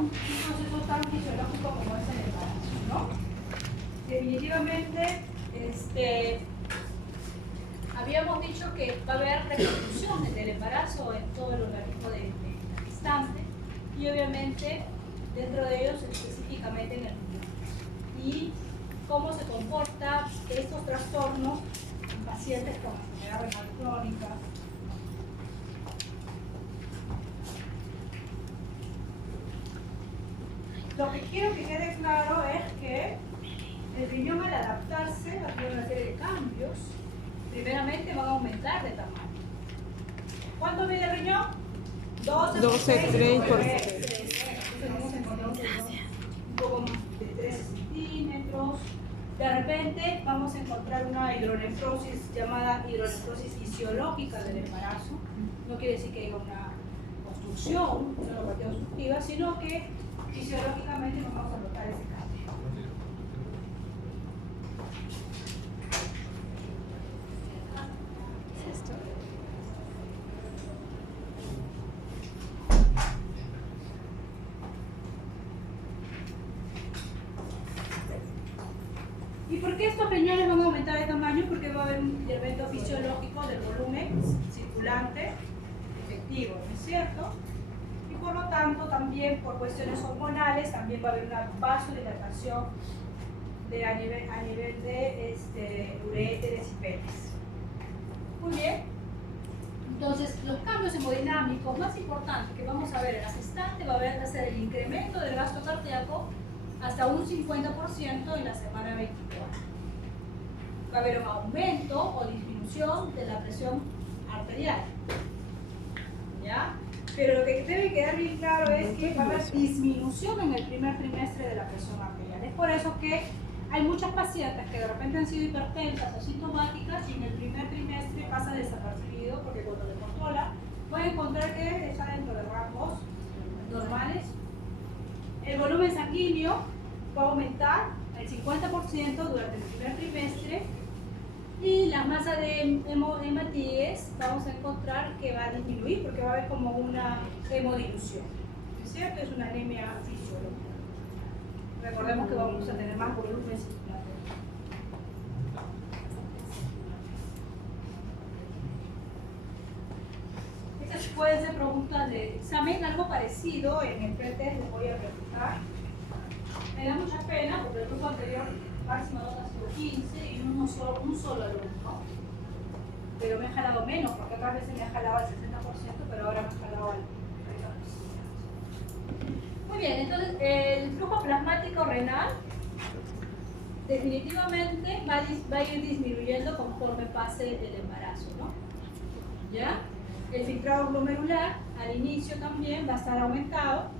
un proceso tan fisiológico como es el embarazo, ¿no? Definitivamente, habíamos dicho que va a haber repercusiones del embarazo en todo el organismo de la gestante y obviamente dentro de ellos específicamente en el riñón. Y cómo se comporta estos trastornos en pacientes con enfermedad renal crónica. Lo que quiero que quede claro es que el riñón al adaptarse va a tener una serie de cambios. Primeramente van a aumentar de tamaño. ¿Cuánto mide el riñón? 12, 3 por 6. Entonces encontramos un poco más de 13 centímetros. De repente vamos a encontrar una hidronefrosis llamada hidronefrosis fisiológica del embarazo. No quiere decir que haya una obstrucción, una neuropatía obstructiva, sino que fisiológicamente nos vamos a notar ese cambio. ¿Y por qué estos riñones van a aumentar de tamaño? Porque va a haber un incremento fisiológico del volumen circulante efectivo, ¿no es cierto? Y por lo tanto, también por cuestiones hormonales, también va a haber una vasodilatación a nivel de uréteres y penes. Muy bien. Entonces, los cambios hemodinámicos más importantes que vamos a ver en la gestante va a ser el incremento del gasto cardíaco hasta un 50% en la semana 24. Va a haber un aumento o disminución de la presión arterial. ¿Ya? Pero lo que debe quedar bien claro es que va a haber disminución en el primer trimestre de la presión arterial. Es por eso que hay muchas pacientes que de repente han sido hipertensas o sintomáticas y en el primer trimestre pasa desapercibido porque cuando le controla puede encontrar que está dentro de rangos normales. El volumen sanguíneo va a aumentar el 50% durante el primer trimestre y la masa de hematíes vamos a encontrar que va a disminuir porque va a haber como una hemodilución. ¿Es cierto? Es una anemia fisiológica. Recordemos que vamos a tener más volumen circulatorio. Estas pueden ser preguntas de examen, algo parecido en el pretest les voy a preguntar. Me da mucha pena porque el grupo anterior máxima nota ha sido 15 y un solo alumno. Pero me he jalado menos porque otras veces me he jalado al 60%, pero ahora me he jalado al 30%. Muy bien, entonces el flujo plasmático renal definitivamente va a ir disminuyendo conforme pase el embarazo, ¿no? ¿Ya? El filtrado glomerular al inicio también va a estar aumentado.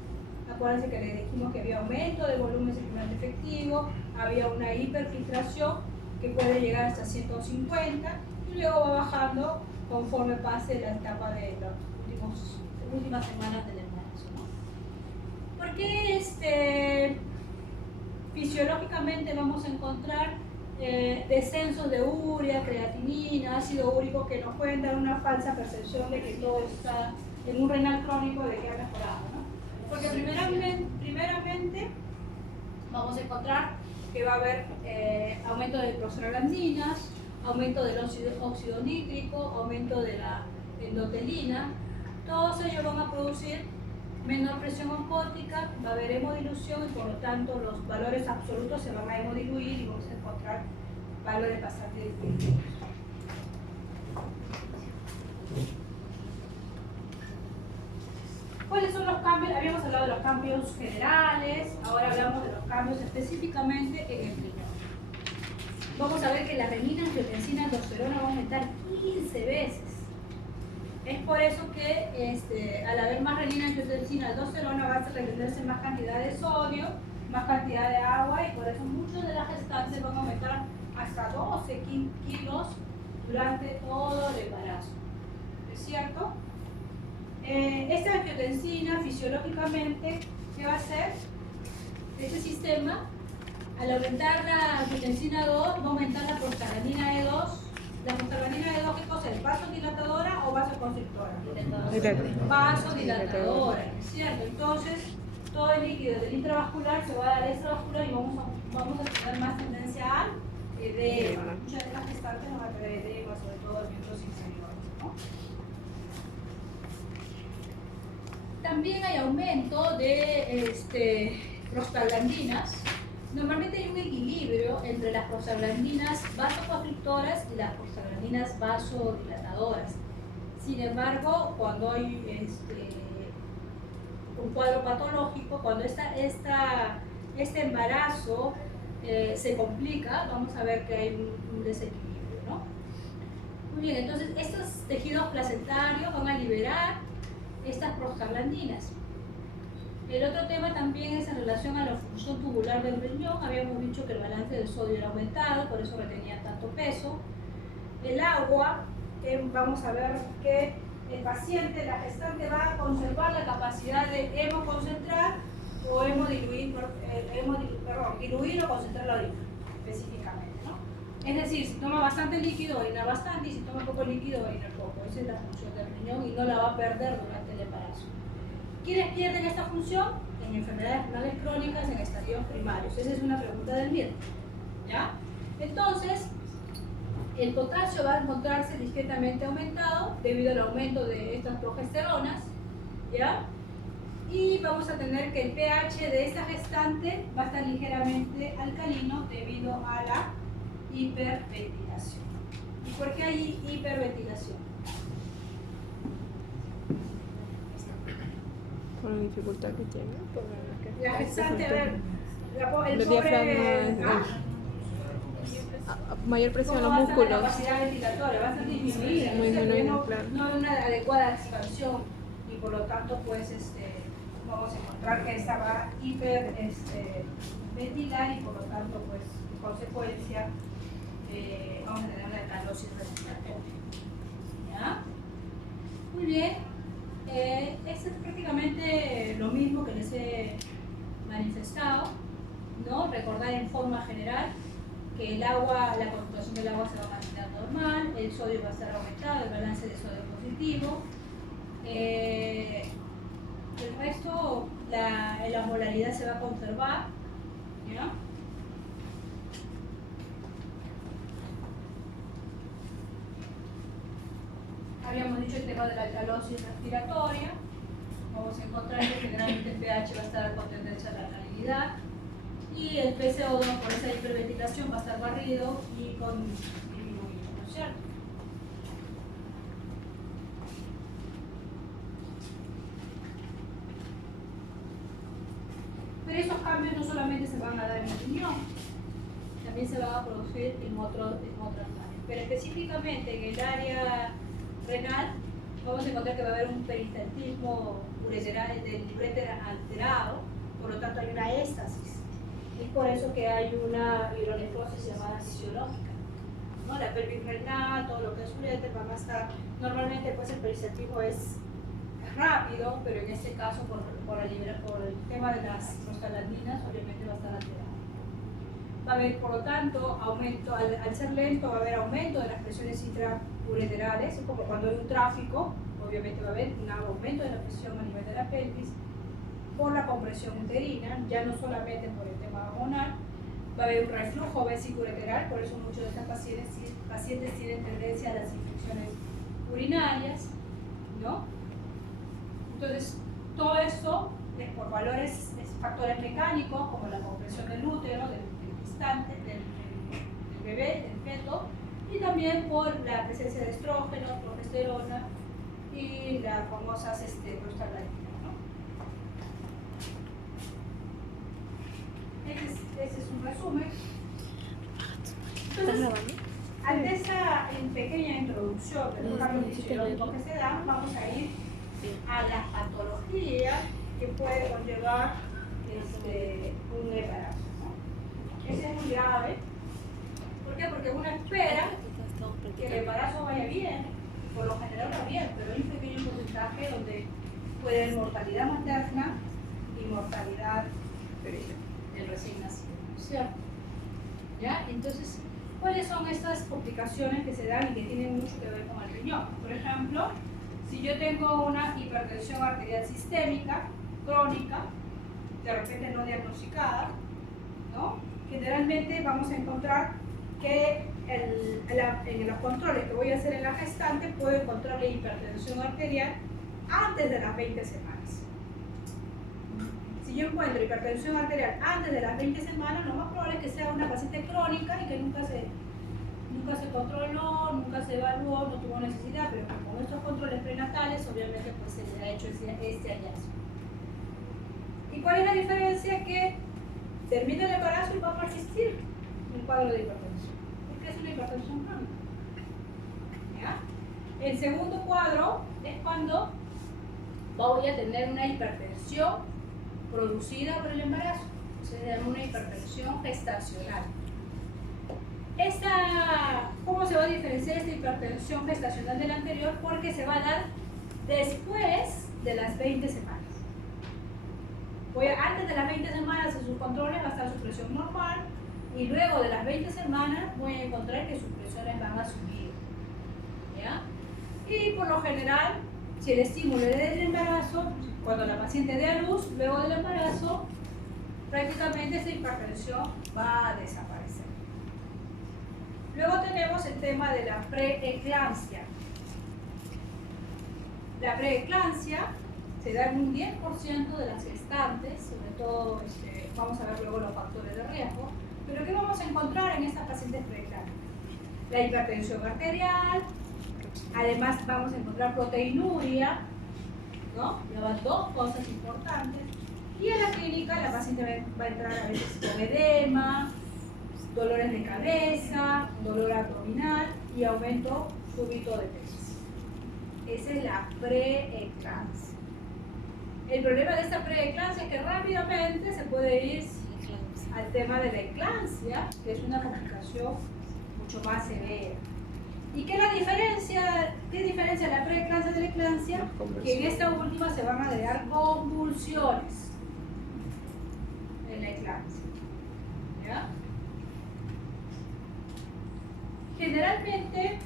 Acuérdense que les dijimos que había aumento de volumen circulante efectivo, había una hiperfiltración que puede llegar hasta 150 y luego va bajando conforme pase la etapa de las últimas semanas del embarazo, ¿no? ¿Por qué fisiológicamente vamos a encontrar descensos de urea, creatinina, ácido úrico que nos pueden dar una falsa percepción de que todo está en un renal crónico de que ha mejorado, ¿no? Porque primeramente vamos a encontrar que va a haber aumento de prostaglandinas, aumento del óxido nítrico, aumento de la endotelina. Todos ellos van a producir menor presión osmótica, va a haber hemodilución y por lo tanto los valores absolutos se van a hemodiluir y vamos a encontrar valores bastante disminuidos. ¿Cuáles son los cambios? Habíamos hablado de los cambios generales, ahora hablamos de los cambios específicamente en el riñón. Vamos a ver que la renina, angiotensina, aldosterona va a aumentar 15 veces. Es por eso que al haber más renina, angiotensina, aldosterona va a retenerse más cantidad de sodio, más cantidad de agua y por eso muchos de las gestantes van a aumentar hasta 12 kilos durante todo el embarazo. ¿Es cierto? Esta angiotensina fisiológicamente, ¿qué va a hacer? Este sistema, al aumentar la angiotensina 2, va a aumentar la prostaglandina E2. La prostaglandina E2, ¿qué cosa es? ¿Vasodilatadora o vasoconstrictora? Vasodilatadora, ¿es cierto? Entonces, todo el líquido del intravascular se va a dar al extravascular y vamos a tener más tendencia a edema. Muchas de las gestantes van a tener edema, sobre todo en miembros inferiores, ¿no? También hay aumento de prostaglandinas. Normalmente hay un equilibrio entre las prostaglandinas vasoconstrictoras y las prostaglandinas vasodilatadoras. Sin embargo, cuando hay un cuadro patológico, cuando este embarazo se complica, vamos a ver que hay un desequilibrio, ¿no? Muy bien, entonces estos tejidos placentarios van a liberar estas prostaglandinas. El otro tema también es en relación a la función tubular del riñón. Habíamos dicho que el balance del sodio era aumentado, por eso retenía tanto peso. El agua, vamos a ver que el paciente, la gestante, va a conservar la capacidad de hemoconcentrar o diluir o concentrar la orina, específicamente, ¿no? Es decir, si toma bastante líquido, orina bastante, y si toma poco líquido, orina poco. Esa es la función del riñón y no la va a perder durante el embarazo. ¿Quiénes pierden esta función? En enfermedades renales crónicas en estadios primarios. Esa es una pregunta del MIR. ¿Ya? Entonces, el potasio va a encontrarse discretamente aumentado debido al aumento de estas progesteronas. ¿Ya? Y vamos a tener que el pH de esta gestante va a estar ligeramente alcalino debido a la hiperventilación. ¿Y por qué hay hiperventilación? Por la dificultad que tiene. La gestante, a ver, el diafragma, mayor presión en los músculos. La capacidad ventilatoria va a ser disminuida, no hay una adecuada expansión y por lo tanto pues vamos a encontrar que esta va a hiperventilar y por lo tanto pues en consecuencia vamos a tener una etanosis respiratoria. ¿Ya? Muy bien. Esto es prácticamente lo mismo que les he manifestado, ¿no? Recordar en forma general que el agua, la concentración del agua se va a mantener normal, el sodio va a estar aumentado, el balance de sodio positivo. El resto, la molaridad se va a conservar, ¿ya? Habíamos dicho el tema de la alcalosis respiratoria. Vamos a encontrar que generalmente el pH va a estar con tendencia a la alcalinidad y el PCO2 por esa hiperventilación va a estar barrido y con disminuido, ¿no es cierto? Pero esos cambios no solamente se van a dar en el riñón, también se van a producir en otras áreas. Pero específicamente en el área renal, vamos a encontrar que va a haber un peristaltismo ureteral del uréter alterado, por lo tanto hay una éstasis. Es por eso que hay una hidronefrosis llamada fisiológica, ¿no? La pelvis renal, todo lo que es uréter, van a estar, normalmente pues el peristaltismo es rápido, pero en este caso por el tema de las prostaglandinas, obviamente va a estar alterado. Va a haber, por lo tanto, aumento, al ser lento va a haber aumento de las presiones intraureterales, como cuando hay un tráfico, obviamente va a haber un aumento de la presión a nivel de la pelvis, por la compresión uterina, ya no solamente por el tema hormonal, va a haber un reflujo vesico-ureteral, por eso muchos de estos pacientes tienen tendencia a las infecciones urinarias, ¿no? Entonces, todo esto es por valores, factores mecánicos, como la compresión del útero, del bebé, del feto, y también por la presencia de estrógenos, progesterona y las famosas prostaglandinas, ¿no? Ese es un resumen. Entonces, ante esa pequeña introducción de los cambios fisiológicos que se dan, vamos a ir a la patología que puede conllevar un embarazo, ¿no? Ese es muy grave. ¿Por qué? Porque uno espera que el embarazo vaya bien, por lo general va bien, pero hay un pequeño porcentaje donde puede haber mortalidad materna y mortalidad del recién nacido, ¿cierto? ¿Ya? Entonces, ¿cuáles son estas complicaciones que se dan y que tienen mucho que ver con el riñón? Por ejemplo, si yo tengo una hipertensión arterial sistémica crónica, de repente no diagnosticada, ¿no? Generalmente vamos a encontrar que en los controles que voy a hacer en la gestante puedo encontrar la hipertensión arterial antes de las 20 semanas. Si yo encuentro hipertensión arterial antes de las 20 semanas, lo más probable es que sea una paciente crónica y que nunca se controló, nunca se evaluó, no tuvo necesidad, pero con estos controles prenatales obviamente pues se le ha hecho este hallazgo. ¿Y cuál es la diferencia? Que termina el embarazo y va a persistir el cuadro de hipertensión, porque es una hipertensión crónica. ¿Ya? El segundo cuadro es cuando voy a tener una hipertensión producida por el embarazo, se llama una hipertensión gestacional. ¿Cómo se va a diferenciar esta hipertensión gestacional de la anterior? Porque se va a dar después de las 20 semanas. Antes de las 20 semanas en sus controles va a estar su presión normal y luego de las 20 semanas voy a encontrar que sus presiones van a subir. ¿Ya? Y por lo general, si el estímulo es del embarazo, cuando la paciente dé a luz, luego del embarazo, prácticamente esa hipertensión va a desaparecer. Luego tenemos el tema de la preeclampsia. La preeclampsia se da en un 10% de las gestantes, sobre todo, vamos a ver luego los factores de riesgo, pero ¿qué vamos a encontrar en estas pacientes preeclámpticas? La hipertensión arterial, además vamos a encontrar proteinuria, ¿no? Las dos cosas importantes, y en la clínica la paciente va a entrar a veces con edema, dolores de cabeza, dolor abdominal y aumento súbito de peso. Esa es la preeclampsia. El problema de esta preeclampsia es que rápidamente se puede ir al tema de la eclampsia, que es una complicación mucho más severa. ¿Y qué diferencia la preeclampsia de la eclampsia? Que en esta última se van a agregar convulsiones en la eclampsia. ¿Ya? Generalmente,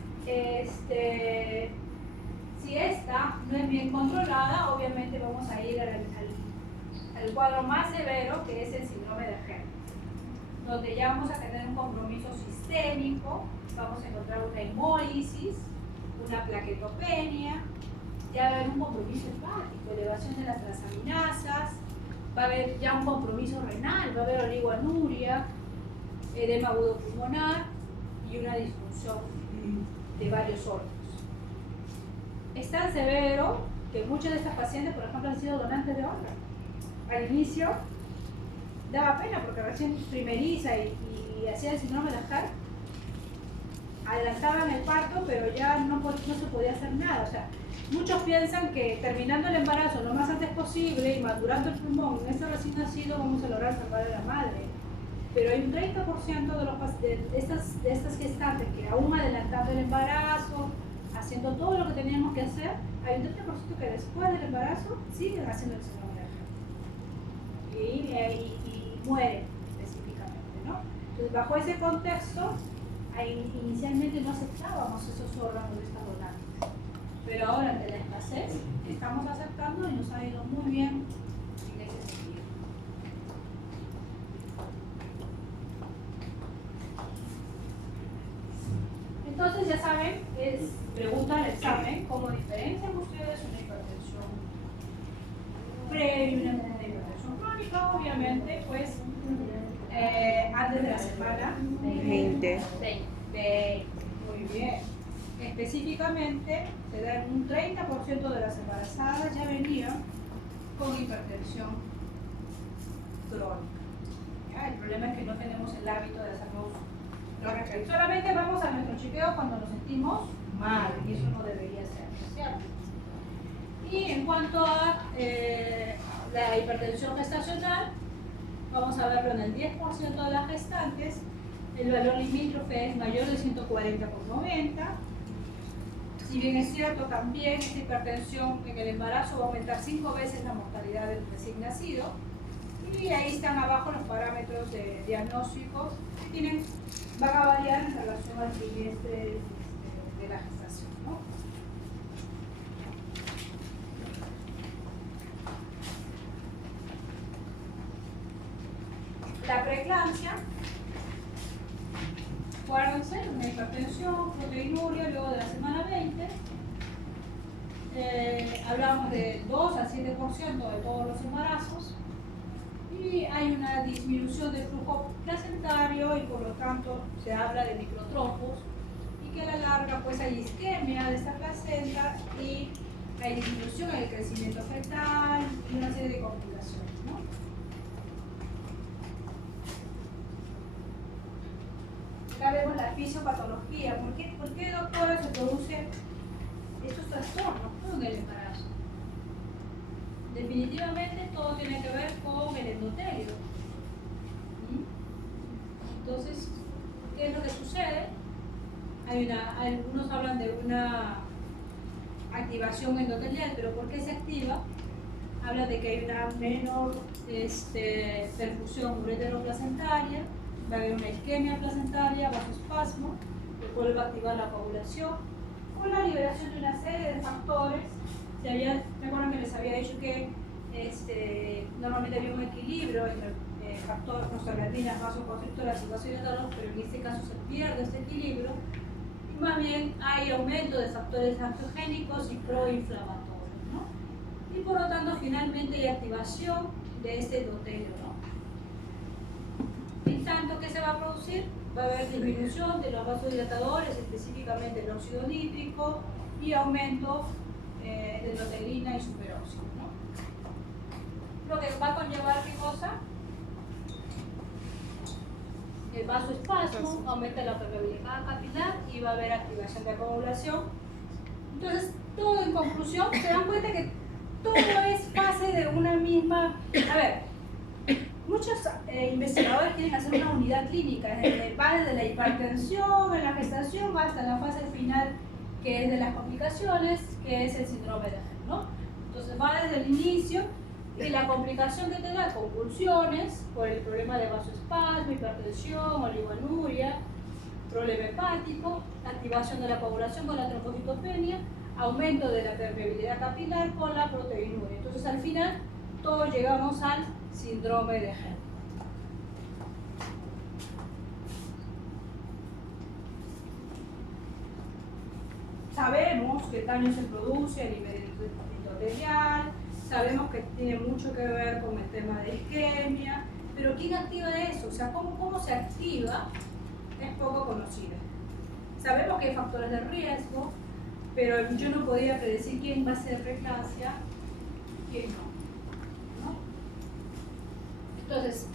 si esta no es bien controlada, obviamente vamos a ir al cuadro más severo, que es el síndrome de Herd, donde ya vamos a tener un compromiso sistémico, vamos a encontrar una hemólisis, una plaquetopenia, ya va a haber un compromiso hepático, elevación de las transaminasas, va a haber ya un compromiso renal, va a haber oligoanuria, edema agudo pulmonar y una disfunción de varios órganos. Es tan severo que muchas de estas pacientes, por ejemplo, han sido donantes de órganos. Al inicio daba pena porque recién primeriza y hacía el síndrome de Herd, adelantaban el parto, pero ya no se podía hacer nada. O sea, muchos piensan que terminando el embarazo lo más antes posible y madurando el pulmón en este recién nacido vamos a lograr salvar a la madre. Pero hay un 30% de estas gestantes que aún adelantando el embarazo, haciendo todo lo que teníamos que hacer, hay un 30% que después del embarazo siguen haciendo el síndrome de Herd y mueren específicamente, ¿no? Entonces, bajo ese contexto, inicialmente no aceptábamos esos órganos de estas donantes, pero ahora ante la escasez estamos aceptando y nos ha ido muy bien en ese sentido. Entonces ya saben, pregunta al examen, ¿cómo diferencian ustedes una hipertensión previa y una hipertensión crónica? Obviamente, pues antes de la semana 20. Muy bien. Específicamente, se da en un 30% de las embarazadas ya venían con hipertensión crónica. ¿Ya? El problema es que no tenemos el hábito de hacernos los requeridos. Solamente vamos a nuestro chequeo cuando nos sentimos mal, y eso no debería ser, ¿cierto? Y en cuanto a la hipertensión gestacional, vamos a verlo en el 10% de las gestantes. El valor limítrofe es mayor de 140/90. Si bien es cierto, también esta hipertensión en el embarazo va a aumentar 5 veces la mortalidad del recién nacido. Y ahí están abajo los parámetros de diagnósticos que van a variar en relación al trimestre de la gestación, ¿no? La preeclampsia, acuérdense, una hipertensión, proteinuria luego de la semana 20. Hablamos de 2 al 7% de todos los embarazos. Y hay una disminución del flujo placentario y por lo tanto se habla de microtrombos y que a la larga pues hay isquemia de esta placenta y hay disminución en el crecimiento fetal y una serie de complicaciones, ¿no? Acá vemos la fisiopatología. ¿Por qué, doctora, se producen estos trastornos, ¿no?, en el embarazo? Definitivamente todo tiene que ver con el endotelio. Entonces, ¿qué es lo que sucede? Algunos hablan de una activación endotelial, pero ¿por qué se activa? Habla de que hay una menor perfusión ureteroplacentaria, va a haber una isquemia placentaria, vasoespasmo, que vuelve a activar la coagulación, con la liberación de una serie de factores. Recuerdan que les había dicho que normalmente había un equilibrio entre factores, prostaglandinas, vasoconstrictoras y vasodilatadoras, pero en este caso se pierde este equilibrio y más bien hay aumento de factores angiogénicos y proinflamatorios, ¿no? Y por lo tanto finalmente hay activación de este endotelio, ¿no? En tanto, ¿qué se va a producir? Va a haber disminución de los vasodilatadores, específicamente el óxido nítrico, y aumento de endotelina y superóxido, ¿no? Lo que va a conllevar, ¿qué cosa? El vasoespasmo, aumenta la permeabilidad capilar y va a haber activación de la coagulación. Entonces, todo en conclusión, se dan cuenta que todo es fase de una misma. A ver, muchos investigadores quieren hacer una unidad clínica, va desde la hipertensión en la gestación hasta la fase final, que es de las complicaciones, que es el síndrome de Gerd, ¿no? Entonces va desde el inicio y la complicación que te da convulsiones por el problema de vasoespasmo, hipertensión, oligonuria, problema hepático, activación de la coagulación con la trombocitopenia, aumento de la permeabilidad capilar con la proteinuria. Entonces al final todos llegamos al síndrome de Gerd. Sabemos que el daño se produce a nivel endotelial, sabemos que tiene mucho que ver con el tema de isquemia, pero ¿quién activa eso? O sea, ¿cómo se activa? Es poco conocido. Sabemos que hay factores de riesgo, pero yo no podía predecir quién va a ser preeclampsia, quién no. Entonces,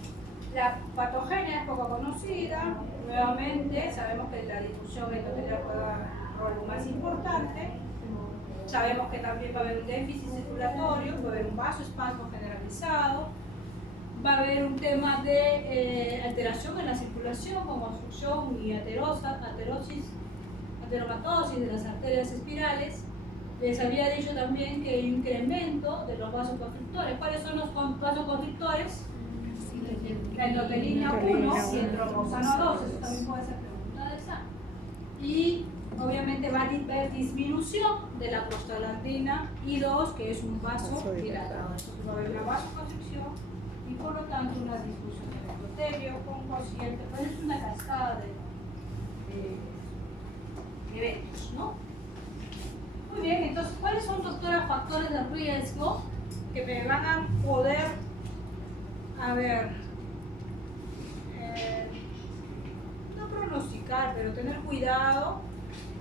la patogenia es poco conocida, nuevamente sabemos que la difusión endotelial juega un rol más importante. Sabemos que también va a haber un déficit circulatorio, va a haber un vasoespasmo generalizado, va a haber un tema de alteración en la circulación, como obstrucción y ateromatosis de las arterias espirales. Les había dicho también que hay un incremento de los vasoconstrictores. ¿Cuáles son los vasoconstrictores? La endotelina 1 y el trombosano 2, eso también puede ser pregunta de examen. Y obviamente va a haber disminución de la prostaglandina I2, que es un vasodilatador. Entonces va a haber una vasoconstricción y por lo tanto una disminución del endotelio con cociente. Pues es una cascada de eventos, ¿no? Muy bien, entonces, ¿cuáles son, doctora, factores de riesgo que me van a poder, no pronosticar, pero tener cuidado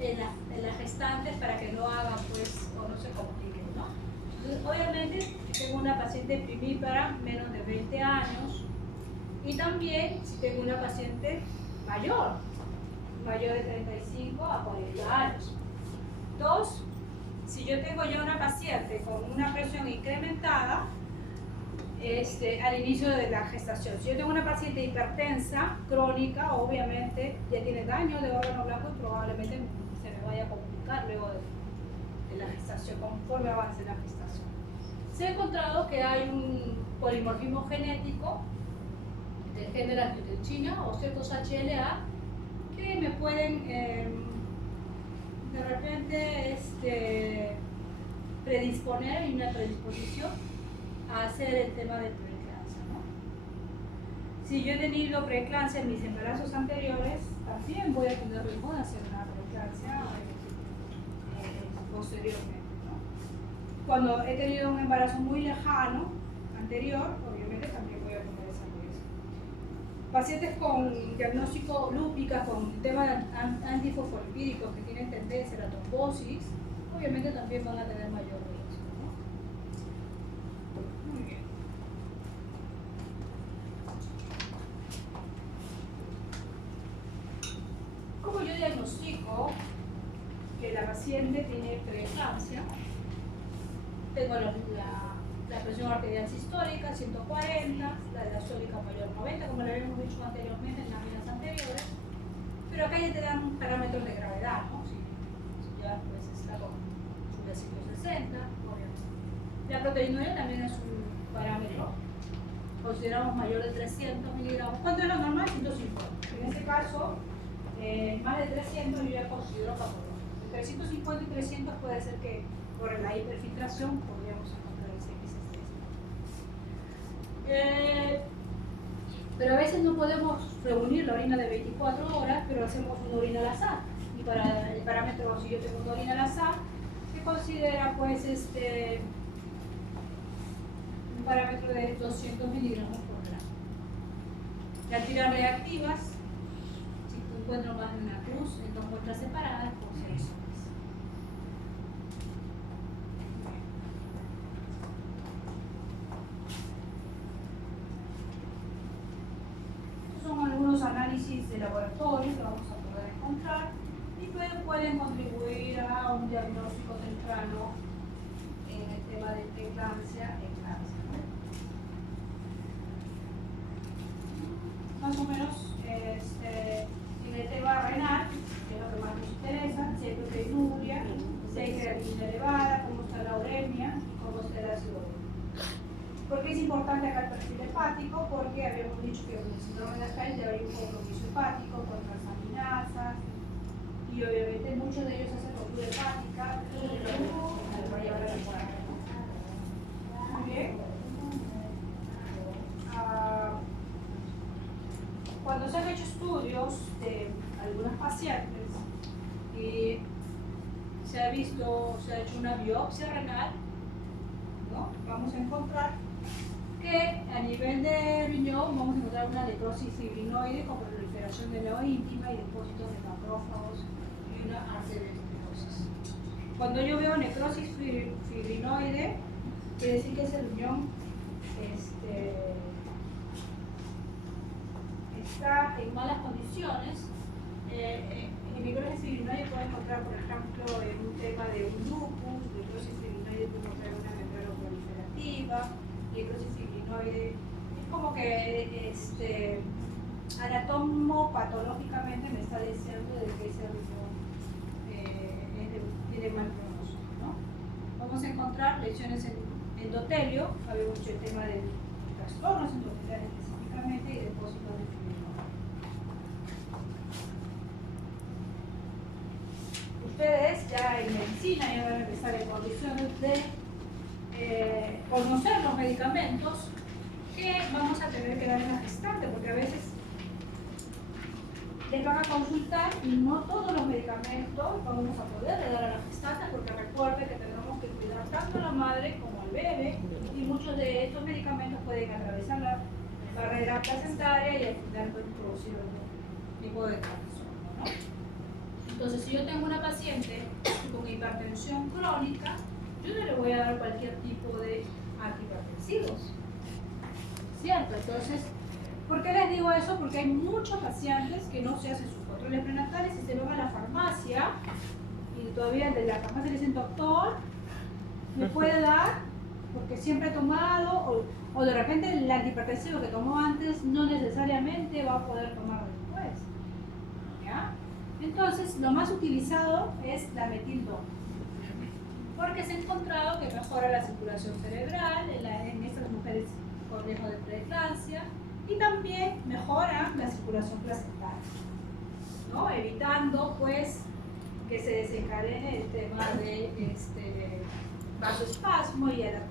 en las gestantes para que no hagan, pues, o no se compliquen, ¿no? Entonces, obviamente, tengo una paciente primípara menos de 20 años y también si tengo una paciente mayor de 35 a 40 años. Dos, si yo tengo ya una paciente con una presión incrementada al inicio de la gestación, si yo tengo una paciente hipertensa, crónica, obviamente ya tiene daño de órgano blanco y probablemente se me vaya a complicar luego de la gestación, conforme avance la gestación. Se ha encontrado que hay un polimorfismo genético del gen de la angiotensina o ciertos HLA que me pueden de repente predisponer y una predisposición a hacer el tema de preeclampsia, ¿no? Si yo he tenido preeclampsia en mis embarazos anteriores, también voy a tener riesgo de hacer una preeclampsia posteriormente, ¿no? Cuando he tenido un embarazo muy lejano, anterior, obviamente también voy a tener ese riesgo. Pacientes con diagnóstico lúpica, con temas antifosfolipídicos que tienen tendencia a la trombosis, obviamente también van a tener mayor riesgo, ¿no? Muy bien. ¿Cómo yo diagnostico que la paciente tiene preeclampsia? Tengo la presión arterial sistólica 140, la diastólica mayor 90, como lo habíamos dicho anteriormente en las líneas anteriores, pero acá ya te dan parámetros de gravedad, ¿no? Si ya pues está con de 160, obviamente. La proteínuria también es un parámetro, consideramos mayor de 300 miligramos. ¿Cuánto es lo normal? 150. En este caso, más de 300 yo ya considero patológico. Entre 150 y 300 puede ser que por la hiperfiltración podríamos encontrar ese estrés. Pero a veces no podemos reunir la orina de 24 horas, pero hacemos una orina al azar. Y para el parámetro, si yo tengo una orina al azar, se considera pues un parámetro de 200 miligramos por gramo. Las tiras reactivas, si encuentro más de una cruz en dos muestras separadas por 6 horas. Son algunos análisis de laboratorio que vamos a poder encontrar y pueden contribuir a un diagnóstico temprano en el tema de preeclampsia, eclampsia, ¿no? Más o menos en el tema renal, que es lo que más nos interesa, si hay proteinuria, si hay creatinina elevada, cómo está la uremia y cómo está el ácido úrico. ¿Por qué es importante acá el perfil hepático? Porque habíamos dicho que con el síndrome de Asperger debe haber un compromiso hepático con transaminasas y obviamente muchos de ellos hacen rotura hepática y lo va a llevar a la muerte. Muy bien. Cuando se han hecho estudios de algunas pacientes y se ha hecho una biopsia renal, ¿no? Vamos a encontrar que a nivel de riñón vamos a encontrar una necrosis fibrinoide con proliferación de neoíntima y depósitos de macrófagos y una arteriosclerosis. Cuando yo veo necrosis fibrinoide, quiere decir que ese riñón está en malas condiciones. En necrosis fibrinoide puedo encontrar, por ejemplo, en un tema de un lupus, necrosis fibrinoide puedo encontrar una membrana proliferativa, necrosis fibrinoide. Es como que anatomopatológicamente me está diciendo de que ese riñón tiene mal pronóstico, ¿no? Vamos a encontrar lesiones en endotelio, habíamos hecho el tema de trastornos endoteliales específicamente y depósitos de fibrinoide. Ustedes ya en medicina ya van a empezar en condiciones de conocer los medicamentos que vamos a tener que dar en la gestante, porque a veces les van a consultar y no todos los medicamentos vamos a poder dar a la gestante, porque recuerde que tenemos que cuidar tanto a la madre como al bebé y muchos de estos medicamentos pueden atravesar la barrera placentaria y al final pueden producir algún tipo de trastorno, ¿no? Entonces, si yo tengo una paciente con hipertensión crónica, yo no le voy a dar cualquier tipo de antihipertensivos, ¿cierto? Entonces, ¿por qué les digo eso? Porque hay muchos pacientes que no se hacen sus controles prenatales y se van a la farmacia y todavía de la farmacia le dicen, doctor, ¿me puede dar? Porque siempre he tomado, o de repente el antihipertensivo que tomó antes no necesariamente va a poder tomar después, ¿ya? Entonces, lo más utilizado es la metildopa, porque se ha encontrado que mejora la circulación cerebral en estas mujeres con riesgo de preeclampsia y también mejora la circulación placentaria, ¿no? Evitando pues que se desencadene el tema de vasoespasmo y a la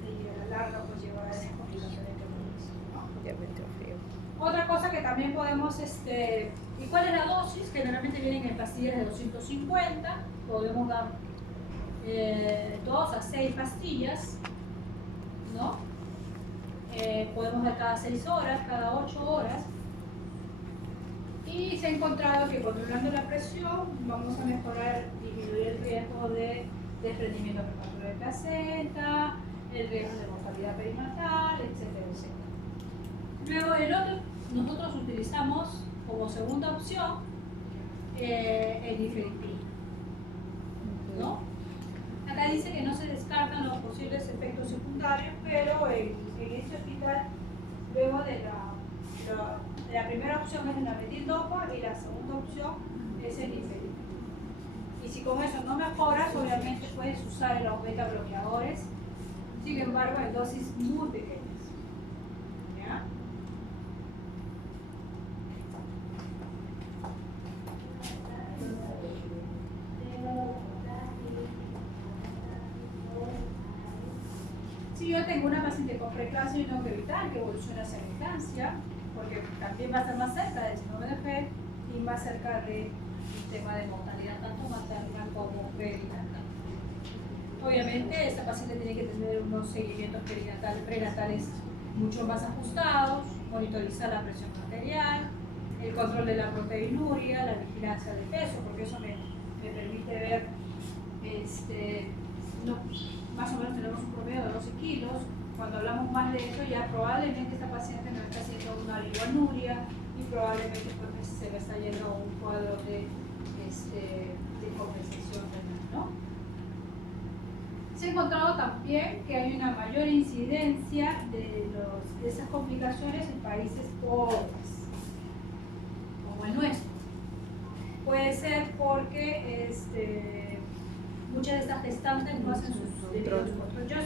larga pues llevar a esas complicaciones que hemos visto, ¿no? Ya me entró frío. Otra cosa que también podemos, ¿y cuál es la dosis? Generalmente vienen en pastillas de 250, podemos dar 2 a 6 pastillas, ¿no? Podemos dar cada 6 horas, cada 8 horas. Y se ha encontrado que controlando la presión vamos a mejorar, disminuir el riesgo de desprendimiento prematuro de placenta, el riesgo de mortalidad perinatal, etcétera, etcétera. Luego el otro, nosotros utilizamos como segunda opción el nifedipino, ¿no? Acá dice que no se descartan los posibles efectos secundarios, pero en este hospital, luego de la primera opción es el metildopa y la segunda opción es el nifedipino. Y si con eso no mejoras, obviamente puedes usar los beta bloqueadores, sin embargo en dosis muy pequeñas. ¿Ya? Si yo tengo una paciente con preeclampsia, yo tengo que evitar que evolucione hacia la eclampsia, porque también va a estar más cerca del síndrome de Fed y más cerca del tema de mortalidad tanto materna como perinatal. Obviamente esta paciente tiene que tener unos seguimientos prenatales mucho más ajustados, monitorizar la presión arterial, el control de la proteinuria, la vigilancia de peso, porque eso me permite ver, más o menos tenemos un promedio de 12 kilos. Cuando hablamos más de eso, ya probablemente esta paciente me está haciendo una oligonuria y probablemente pues, se me está yendo a un cuadro de compensación renal, ¿no? Se ha encontrado también que hay una mayor incidencia de esas complicaciones en países pobres, como el nuestro. Puede ser porque muchas de estas gestantes no hacen sus debidos controles. Yo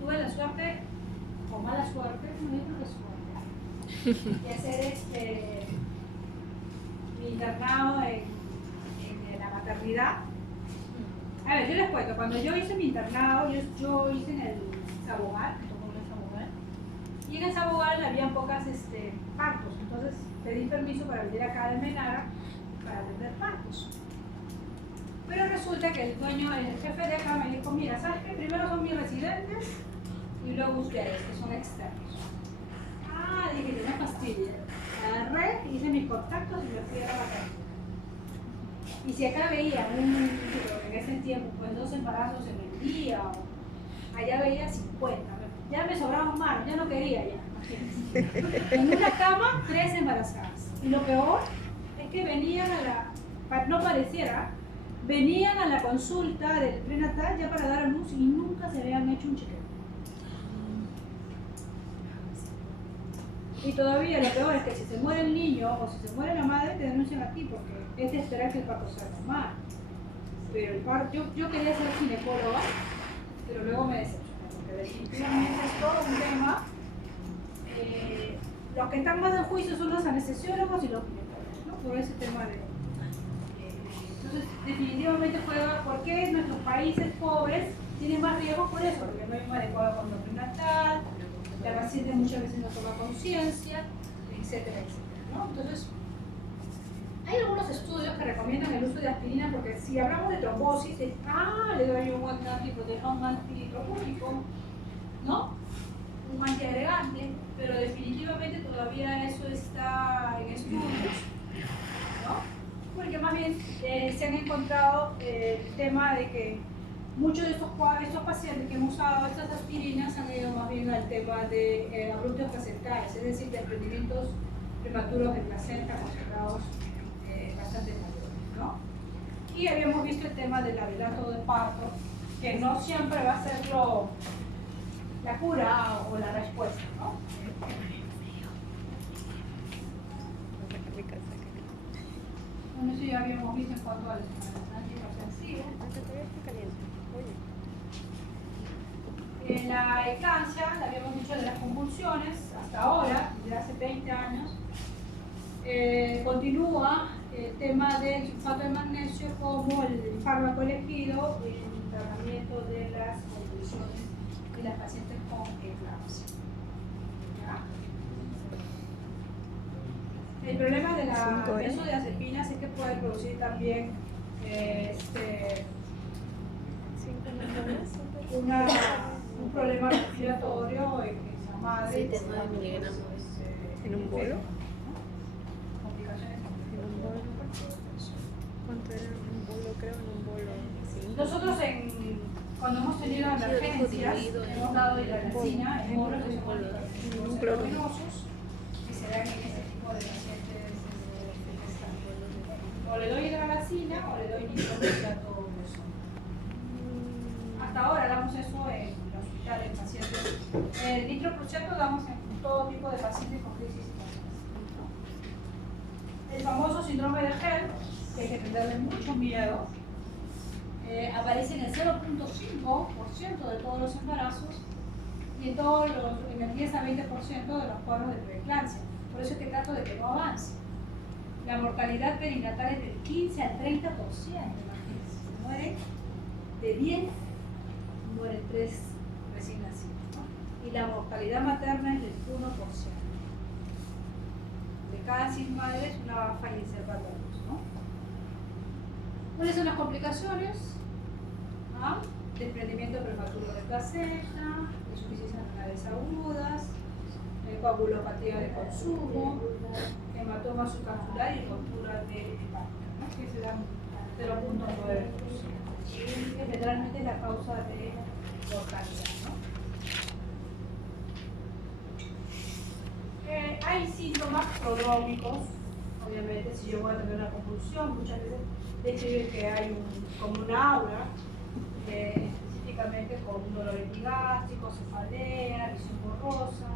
tuve la suerte, o mala suerte, no digo que suerte, de hacer mi internado en la maternidad. A ver, yo les cuento, cuando yo hice mi internado, yo hice en el Sabogal, y en el Sabogal había pocas partos, entonces pedí permiso para venir acá a Almenara para atender partos. Pero resulta que el dueño, el jefe de acá me dijo, mira, ¿sabes qué? Primero son mis residentes y luego ustedes, que son externos. Ah, dije, tenía pastilla. Agarré, hice mis contactos y me fui a la maternidad. Y si acá veía en ese tiempo, pues 2 embarazos en el día, allá veía 50. Ya me sobraban manos, ya no quería ya, imagínense. En una cama, 3 embarazadas. Y lo peor es que venían no pareciera, venían a la consulta del prenatal ya para dar a luz y nunca se habían hecho un chequeo. Y todavía lo peor es que si se muere el niño o si se muere la madre, te denuncian aquí porque es de esperar que el parto sea normal. Pero el parto, yo quería ser ginecóloga, pero luego me decepcioné, porque definitivamente es todo un tema. Los que están más en juicio son los anestesiólogos y los ginecólogos, ¿no? Por ese tema de... Entonces, definitivamente juega, ¿por qué nuestros países pobres tienen más riesgos? Por eso, porque no hay un adecuado control prenatal, la paciente muchas veces no toma conciencia, etcétera, etcétera, ¿no? Entonces, hay algunos estudios que recomiendan el uso de aspirina porque si hablamos de trombosis, le doy un antitrombótico, ¿no? Un antiagregante, pero definitivamente todavía eso está en estudios, ¿no? Porque más bien se han encontrado el tema de que muchos de estos pacientes que han usado estas aspirinas han ido más bien al tema de abruptos placentales, es decir, desprendimientos prematuros de placenta concentrados bastante mayores, ¿no? Y habíamos visto el tema del adelanto de parto, que no siempre va a ser la cura o la respuesta, ¿no? Bueno, eso ya habíamos visto en cuanto al antihipertensivo. En la eclampsia, la habíamos dicho de las convulsiones, hasta ahora, desde hace 20 años, continúa el tema del sulfato de magnesio como el fármaco elegido en el tratamiento de las convulsiones de las pacientes con eclampsia. ¿Ya? El problema de la 5 horas. benzodiazepinas es que puede producir también un problema respiratorio en esa madre. 79 miligramos. ¿En un bolo? Complicaciones. ¿En un bolo? ¿Cuánto era? En un bolo, creo, en un bolo. Nosotros cuando hemos tenido emergencias hemos dado hidralacina en bolos que son voluminosos que se dan en este tipo de pacientes. O le doy hidralacina o le doy nitrocruciato. Hasta ahora damos eso en el hospital en pacientes. El nitrocruciato damos en todo tipo de pacientes con crisis psicológicas. El famoso síndrome de Hell, que hay que tenerle mucho miedo, aparece en el 0.5% de todos los embarazos y en el 10 a 20% de los cuadros de preeclampsia. Por eso es que trato de que no avance. La mortalidad perinatal es del 15 al 30%, imagínense. Se muere de 10, mueren 3 recién nacidos, ¿no? Y la mortalidad materna es del 1%. De cada 100 madres, una va a fallecer para luz, ¿no? ¿Cuáles son las complicaciones? Desprendimiento prematuro de placenta, insuficiencia renales agudas, coagulopatía de consumo, hematoma subcapsular y ruptura de hepática, ¿no? Que se dan 0.9%. Que generalmente es la causa de mortalidad, ¿no? Hay síntomas prodrómicos, obviamente si yo voy a tener una convulsión, muchas veces describen que hay como un aura, específicamente con un dolor epigástrico, cefalea, visión borrosa.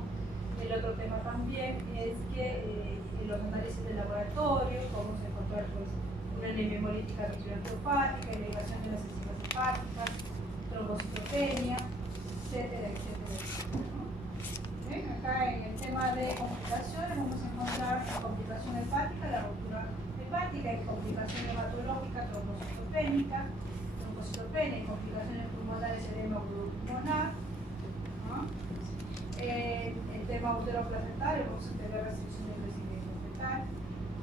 El otro tema también es que los análisis de laboratorio, vamos a encontrar pues, una anemia hemolítica retrohepática, elevación de las enzimas hepáticas, trombocitopenia, etcétera, etcétera, etcétera, ¿no? ¿Ven? Acá en el tema de complicaciones vamos a encontrar la complicación hepática, la ruptura hepática, y complicación hematológica, trombocitopénica, y complicaciones pulmonares, edema pulmonar, ¿no? El tema uteroplacentario, vamos a tener restricción del crecimiento fetal,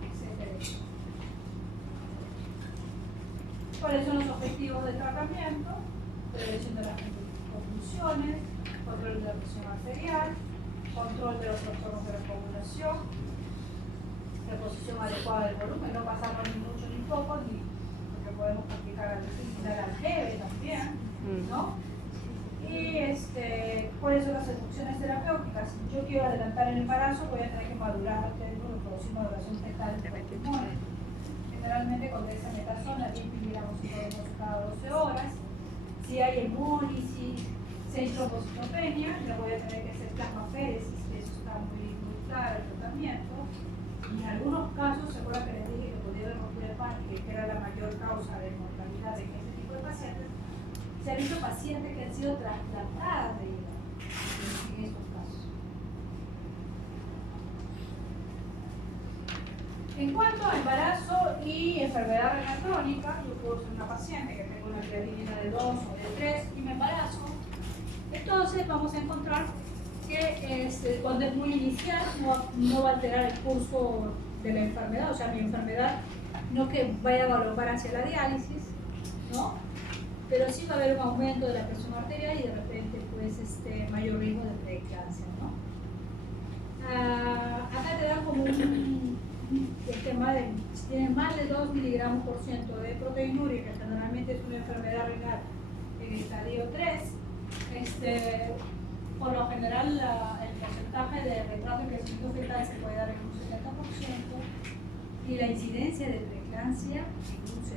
etcétera. ¿Cuáles son los objetivos del tratamiento? Prevención de las convulsiones, control de la presión arterial, control de los trastornos de la coagulación, reposición adecuada del volumen, no pasarnos ni mucho ni poco, ni porque podemos complicar al algebe también, ¿no? Y cuáles son las seducciones terapéuticas. Si yo quiero adelantar el embarazo, voy a tener que madurar, producir maduración fetal de los pulmones. Generalmente con dexametasona 10 miligramos cada 12 horas. Si hay hemólisis, si hay trombocitopenia, le voy a tener que hacer plasmaféresis, que eso está muy claro el tratamiento. Y en algunos casos, ¿se acuerdan que les dije que podía haber ruptura hepática, que era la mayor causa de mortalidad en este tipo de pacientes? Se han visto pacientes que han sido trasplantadas de hígado en estos casos. En cuanto a embarazo y enfermedad renal crónica, yo puedo ser una paciente que tengo una creatinina de 2 o de 3 y me embarazo. Entonces vamos a encontrar que cuando es muy inicial no va a alterar el curso de la enfermedad, o sea, mi enfermedad no que vaya a galopar hacia la diálisis, ¿no? Pero sí va a haber un aumento de la presión arterial y de repente pues mayor riesgo de preeclampsia, ¿no? Acá te dan como un esquema de, si tienes más de 2 miligramos por ciento de proteinuria, que generalmente es una enfermedad renal en estadio 3, por lo general el porcentaje de retraso de crecimiento fetal se puede dar en un 70% y la incidencia de preeclampsia en un 60%.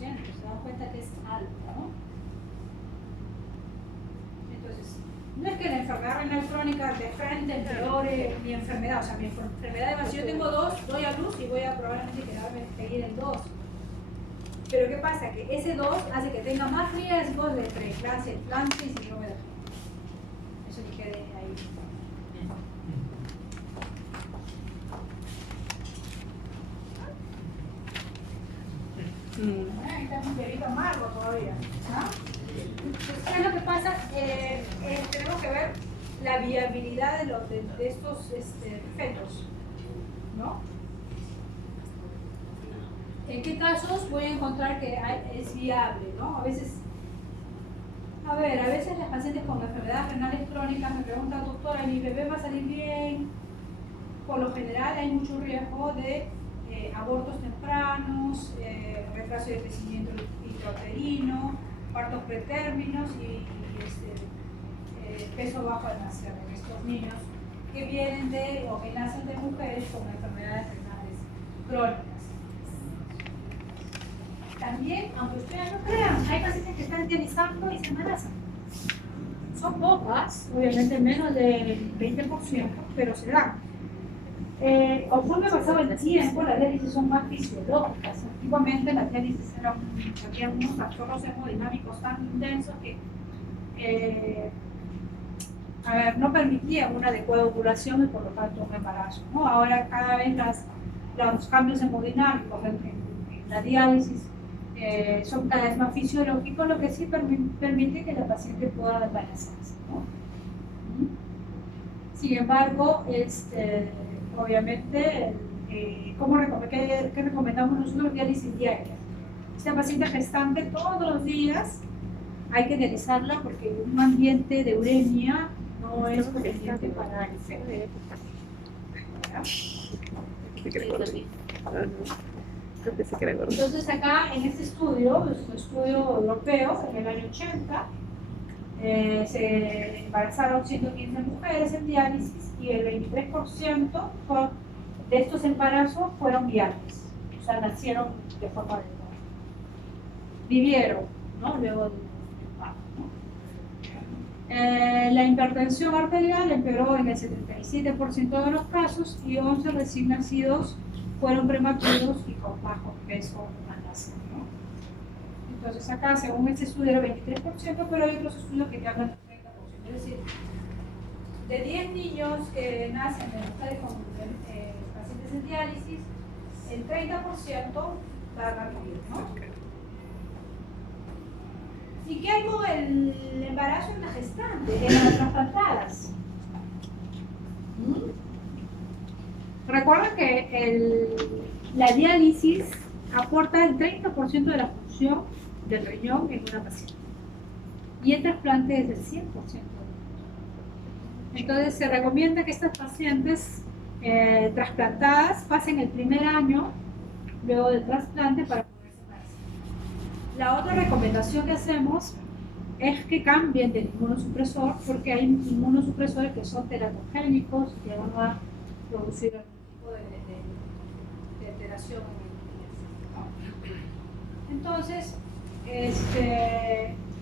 Se dan cuenta que es alta, ¿no? Entonces, no es que la enfermedad renal crónica de frente empeore mi enfermedad, o sea, mi enfermedad, si yo tengo 2, doy a luz y voy a probablemente quedarme seguir en 2. Pero ¿qué pasa? Que ese 2 hace que tenga más riesgos de preeclampsia, eclampsia y síndrome de Hell. Eso que quede ahí. Ahí está un bebito amargo todavía, ¿no? Entonces, ¿qué es lo que pasa? Tenemos que ver la viabilidad de estos fetos, ¿no? ¿En qué casos voy a encontrar que es viable, ¿no? A veces las pacientes con enfermedades renales crónicas me preguntan, doctora, ¿mi bebé va a salir bien? Por lo general hay mucho riesgo de abortos tempranos, retraso de crecimiento intrauterino, partos pretérminos y peso bajo al nacer en estos niños que vienen de o que nacen de mujeres con enfermedades renales crónicas. También, aunque ustedes no crean, hay pacientes que están dializando y se embarazan. Son pocas, obviamente menos del 20%, pero se dan. Conforme pasaba el tiempo, las diálisis son más fisiológicas. Antiguamente las diálisis había unos trastornos hemodinámicos tan intensos que no permitía una adecuada ovulación y por lo tanto un embarazo, ¿no? Ahora cada vez los cambios hemodinámicos en la diálisis son cada vez más fisiológicos, lo que sí permite que la paciente pueda embarazarse, ¿no? Sin embargo, obviamente, ¿qué recomendamos nosotros? Diálisis diaria. Esta paciente gestante todos los días hay que dializarla porque un ambiente de uremia no es conveniente para el feto. Entonces acá en este estudio, es un estudio europeo en el año 80, se embarazaron 115 mujeres en diálisis y el 23% de estos embarazos fueron viables, o sea, nacieron de forma adecuada. Vivieron, ¿no? Luego del parto, ¿no? La hipertensión arterial empeoró en el 77% de los casos y 11 recién nacidos fueron prematuros y con bajo peso al nacer, ¿no? Entonces acá, según este estudio, era 23%, pero hay otros estudios que te hablan del 30%. Es decir, de 10 niños que nacen en mujeres con pacientes en diálisis, el 30% van a vivir, ¿no? ¿Y qué hay con el embarazo en la gestante, en las trasplantadas? Recuerda que la diálisis aporta el 30% de la función del riñón en una paciente. Y el trasplante es del 100%. Entonces se recomienda que estas pacientes trasplantadas pasen el primer año luego del trasplante para poder embarazar. La otra recomendación que hacemos es que cambien de inmunosupresor porque hay inmunosupresores que son teratogénicos que van a producir algún tipo de alteración en el. Entonces,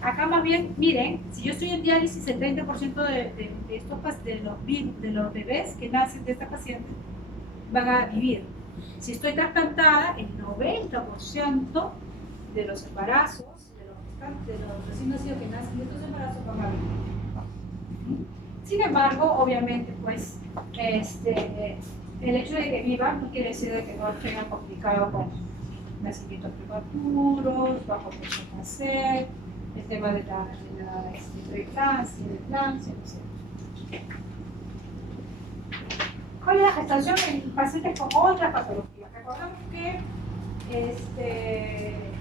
acá más bien, miren, si yo estoy en diálisis, el 30% de los bebés que nacen de esta paciente van a vivir. Si estoy trasplantada, el 90% de los embarazos, de los recién nacidos que nacen de estos embarazos van a vivir. Sin embargo, obviamente, pues, el hecho de que vivan no quiere decir de que no tengan complicado con nacimientos prematuros, bajo peso al nacer, el tema de la preeclampsia, de eclampsia, etc. ¿Cuál es la gestación en pacientes con otras patologías? Recordemos que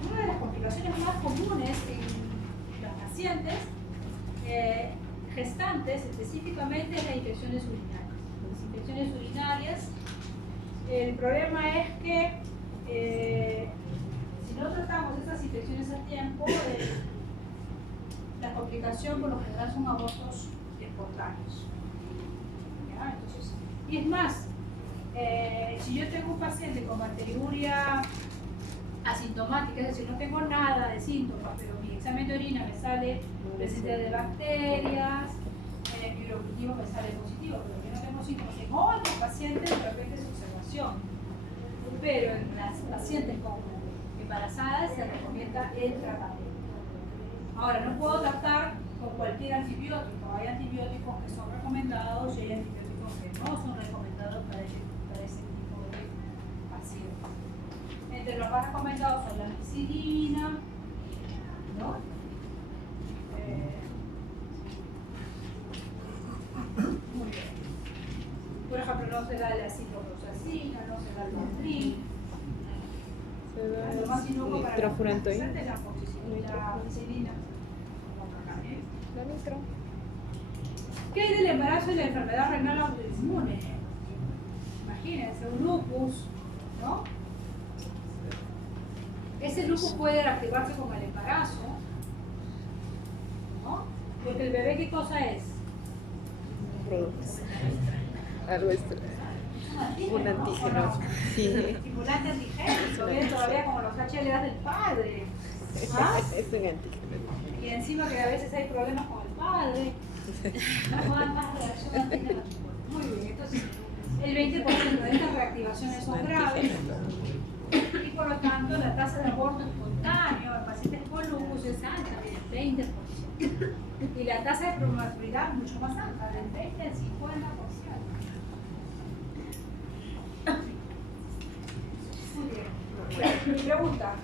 una de las complicaciones más comunes en los pacientes gestantes específicamente es las infecciones urinarias. Las infecciones urinarias, el problema es que si no tratamos estas infecciones a tiempo, la complicación por lo general son abortos espontáneos. Entonces, y es más, si yo tengo un paciente con bacteriuria asintomática, es decir, no tengo nada de síntomas, pero mi examen de orina me sale presencia de bacterias, mi urocultivo me sale positivo, pero yo no tengo síntomas. En otros pacientes de repente es observación, pero en las pacientes embarazadas se recomienda el tratamiento. Ahora, no puedo tratar con cualquier antibiótico, hay antibióticos que son recomendados y hay antibióticos que no son recomendados para ese tipo de pacientes. Entre los más recomendados son la ampicilina, ¿no? Muy bien. Por ejemplo, no se da la ciprofloxacina, no se da el Motrin. Te da Lo más inocuo para la nitrofurantoína. es la amoxicilina. La nitro. ¿Qué hay del embarazo y la enfermedad renal autoinmune? Imagínense, un lupus, ¿no? Ese lupus puede activarse con el embarazo, ¿no? Porque el bebé, ¿qué cosa es? Productos. Algo extra. Un antígeno. Sí. Estimulante antigénico, viene todavía como los HLA del padre. ¿Ah? Es un antígeno. Y encima que a veces hay problemas con el padre. ¿Cuántas reacciones tiene la anticuerpo? Muy bien, entonces el 20% de estas reactivaciones son graves y por lo tanto la tasa de aborto espontáneo en pacientes con lupus es alta, del 20%. Y la tasa de prematuridad mucho más alta, del 20 al 50%. Muy bien. Mi pregunta.